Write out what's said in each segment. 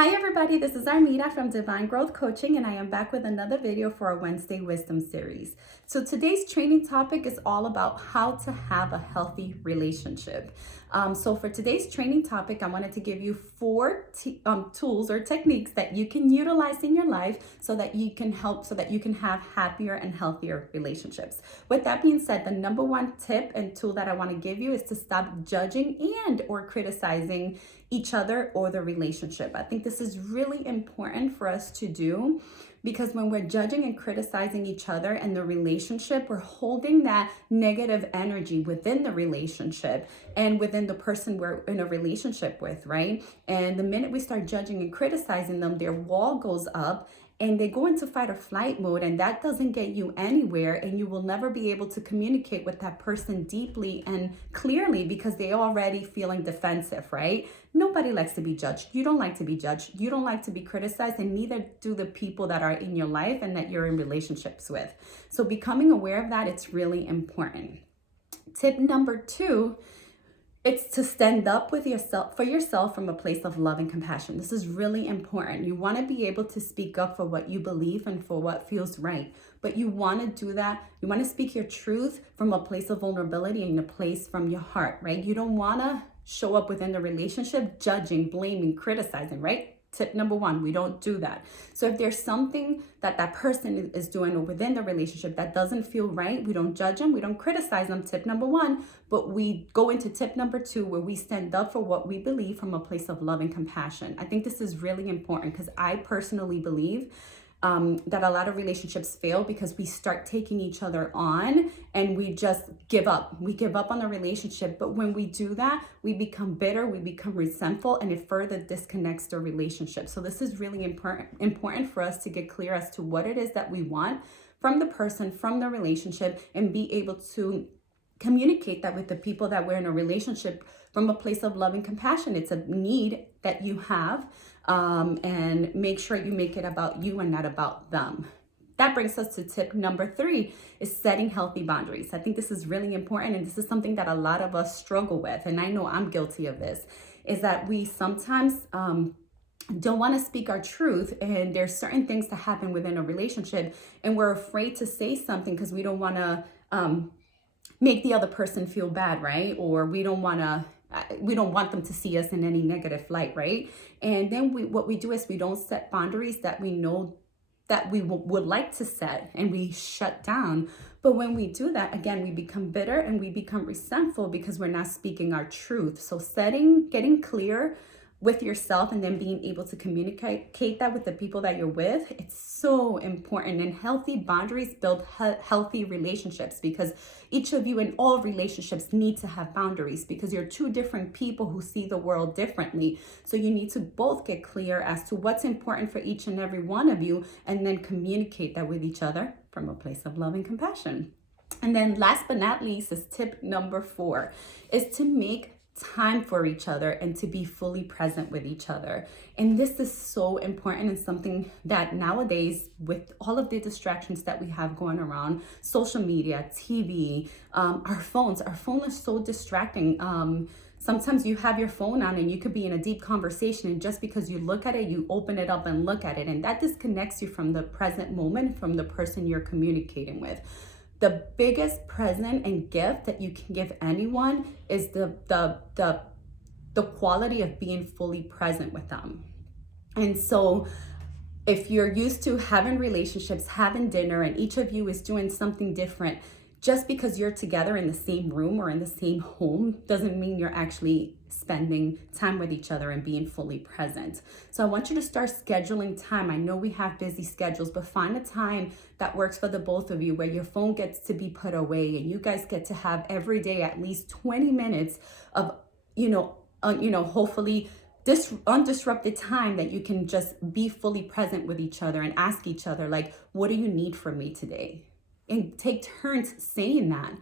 Hi everybody, this is Armida from Divine Growth Coaching, and I am back with another video for our Wednesday Wisdom series. So today's training topic is all about how to have a healthy relationship. So for today's training topic, I wanted to give you four tools or techniques that you can utilize in your life so that you can have happier and healthier relationships. With that being said, the number one tip and tool that I want to give you is to stop judging and or criticizing each other or the relationship. I think this is really important for us to do because when we're judging and criticizing each other and the relationship, we're holding that negative energy within the relationship and within the person we're in a relationship with, right? And the minute we start judging and criticizing them, their wall goes up and they go into fight or flight mode, and that doesn't get you anywhere, and you will never be able to communicate with that person deeply and clearly because they're already feeling defensive, right? Nobody likes to be judged. You don't like to be judged. You don't like to be criticized, and neither do the people that are in your life and that you're in relationships with. So becoming aware of that, it's really important. Tip number two, it's to stand up with yourself for yourself from a place of love and compassion. This is really important. You want to be able to speak up for what you believe and for what feels right. But you want to do that. You want to speak your truth from a place of vulnerability and a place from your heart, right? You don't want to show up within the relationship judging, blaming, criticizing, right? Tip number one, we don't do that. So if there's something that that person is doing or within the relationship that doesn't feel right, we don't judge them, we don't criticize them, tip number one, but we go into tip number two where we stand up for what we believe from a place of love and compassion. I think this is really important because I personally believe that a lot of relationships fail because we start taking each other on and we just give up. We give up on the relationship. But when we do that, we become bitter, we become resentful, and it further disconnects the relationship. So this is really important for us to get clear as to what it is that we want from the person, from the relationship, and be able to communicate that with the people that we're in a relationship from a place of love and compassion. It's a need that you have, and make sure you make it about you and not about them. That brings us to tip number three, is setting healthy boundaries. I think this is really important, and this is something that a lot of us struggle with, and I know I'm guilty of this, is that we sometimes don't want to speak our truth, and there's certain things that happen within a relationship and we're afraid to say something because we don't want to make the other person feel bad, right? Or we don't want them to see us in any negative light, right? And then what we do is we don't set boundaries that we know that we would like to set, and we shut down. But when we do that, again, we become bitter and we become resentful because we're not speaking our truth. So getting clear with yourself and then being able to communicate that with the people that you're with, it's so important. And healthy boundaries build healthy relationships, because each of you in all relationships need to have boundaries because you're two different people who see the world differently. So you need to both get clear as to what's important for each and every one of you, and then communicate that with each other from a place of love and compassion. And then last but not least is tip number four, is to make time for each other and to be fully present with each other. And this is so important, and something that nowadays, with all of the distractions that we have going around, social media, TV, our phone is so distracting. Sometimes you have your phone on and you could be in a deep conversation, and just because you look at it, you open it up and look at it, and that disconnects you from the present moment, from the person you're communicating with. The biggest present and gift that you can give anyone is the quality of being fully present with them. And so if you're used to having relationships, having dinner, and each of you is doing something different, just because you're together in the same room or in the same home doesn't mean you're actually spending time with each other and being fully present. So I want you to start scheduling time. I know we have busy schedules, but find a time that works for the both of you where your phone gets to be put away and you guys get to have every day at least 20 minutes of, hopefully this undisrupted time that you can just be fully present with each other and ask each other, like, what do you need from me today? And take turns saying that,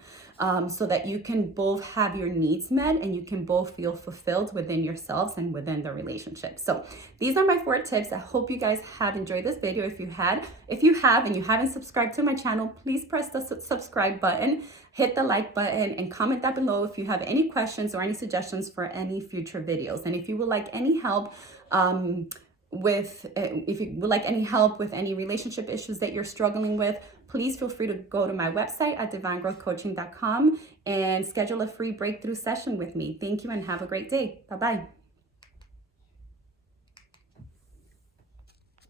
so that you can both have your needs met and you can both feel fulfilled within yourselves and within the relationship. So these are my 4 tips. I hope you guys have enjoyed this video. If you have and you haven't subscribed to my channel, please press the subscribe button, hit the like button, and comment down below if you have any questions or any suggestions for any future videos. And if you would like any help if you would like any help with any relationship issues that you're struggling with, please feel free to go to my website at divinegrowthcoaching.com and schedule a free breakthrough session with me. Thank you and have a great day. Bye-bye.